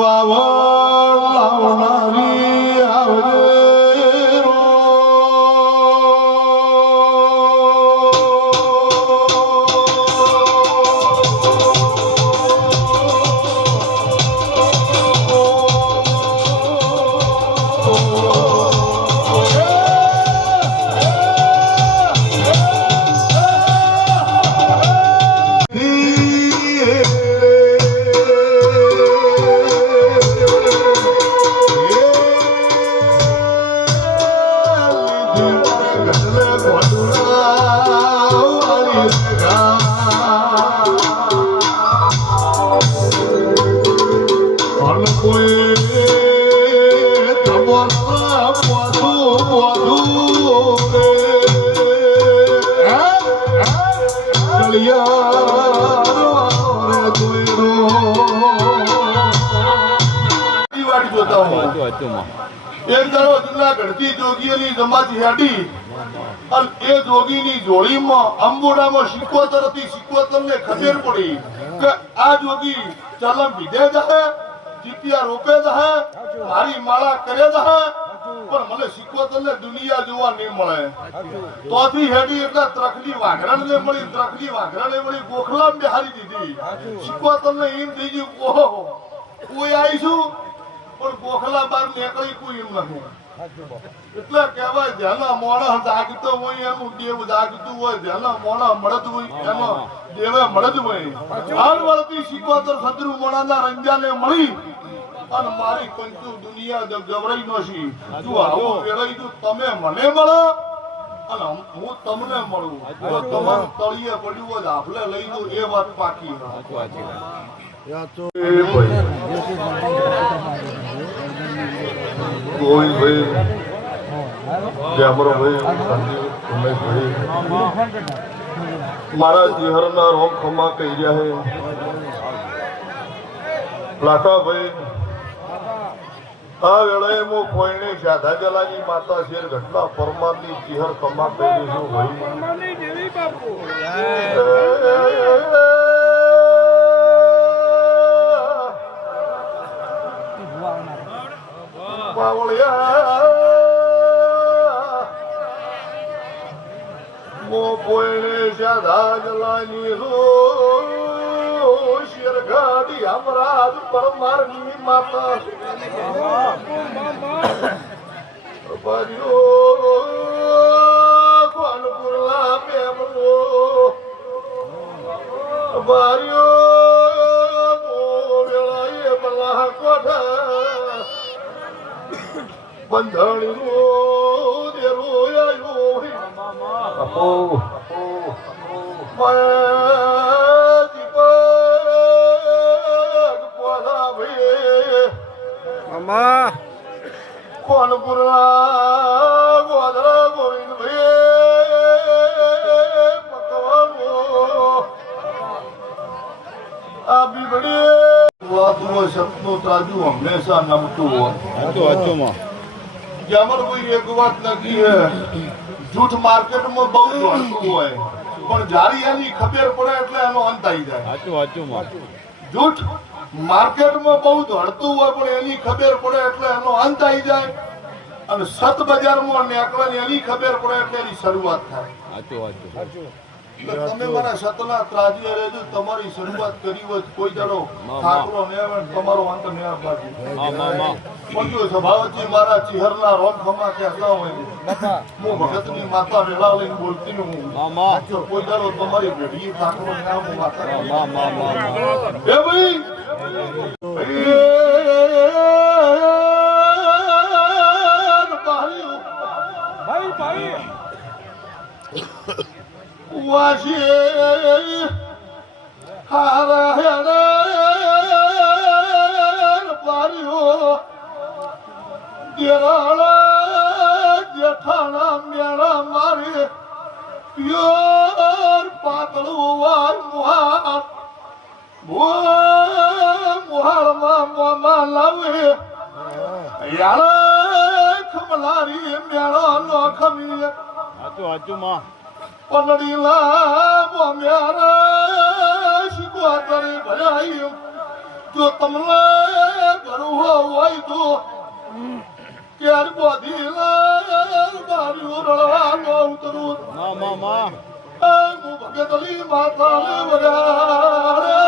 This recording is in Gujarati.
વાવણ લાવનારી આવજે એક દાડો જુનાગઢથી જોગીની જમાતી હેડી અને એ જોગીની જોડીમાં અંબોડામાં સિકોતર હતી. સિકોતરને ખબર પડી કે આ જોગી ચલમ પીધે જહે, જીપિયા રોપે જહે, મારી માળા કરે જહે, પણ મને સિકોતરને દુનિયા જોવા નહીં મળે. તોથી હેડી એટલે ત્રખની વાઘરણને મળી, ત્રખની વાઘરણે મળી ગોખલામ બેહારી દીધી. સિકોતરને એમ થઈ ગયું ઓહો કોઈ આવીશું પણ ગોખલા બાર નીકળી કોઈ એમ નથી. એટલે કહેવાય જેના મોણા જાગતો હોય એનું દેવ જાગતું હોય, જેના મોણા મળદ હોય એનો દેવે મળદ હોય. હાલ વળતી સિકોતર સદરુ મોણાના રંજાને મળી અને મારી પંચુ દુનિયા ગવરાઈ નો છી. તું આવું વેળાઈ તું તમે મને મળો અને હું તમને મળું તો તમારું તળિયે પડ્યું હોય આપલે લઈ દો એ વાત પાકી. મારા જીહરના રોમ ખમા કહી રહ્યા હે લાખાભાઈ આ વેળાએ હું કોઈને શાધા જલાની માતા શેર ઘટના પરમારની જીહર ખમા કહી છું ભાઈ. શેરગાડી અમરાજ પરમારની માતા કોનપુરલા પેમલો બારીઓ વેળાએ બલા કોઠા બંધણી રો દેરો આયો કોનપુરા ગોધરા ગોવિંદ ભાઈ પકવાનો આ બીબડી વાતનો સપનું તાજુ હંમેશા નમતું હોય. જેમર કોઈ એક વાત નથી હે જૂઠ માર્કેટમાં બહુ દોડતું હોય પણ જારી એની ખબર પડે એટલે એનો અંત આવી જાય. જૂઠ માર્કેટમાં બહુ દોડતું હોય પણ એની ખબર પડે એટલે એનો અંત આવી જાય અને સત બજારમાં નીકળે એની ખબર પડે એટલે એની શરૂઆત થાય. તમે મારા સતના ત્રાજીએ રહેજો. તમારી શરૂઆત કરી હોય કોઈ દાડો ઠાકરો ને તમારો અંત ને પણ જો સ્વભાવથી મારા ચિહરના રોમ ખમા કહેતા હોય હું ભગતની માતા વેળા લઈને બોલતી હું કોઈ દાડો તમારી ભેડી ઠાકરો ને હું માતા એ ભાઈ વાસી હારા હેડા પાર્યો દેરાળા જેઠાણા મેળા મારે પિયોર પાતળું વાર મુહાર મુહારમાં મોમાં લાવે યાર ખમલારી મેળો નો ખમી હાચું માં પગડીલા મોમ્યારા શિકોતરી ભરાયું જો તમને ઘણું હોય તો ક્યાર બોધી માર્યું રળવાનો ઉતરું હું ભગતલી માતાને વગાડે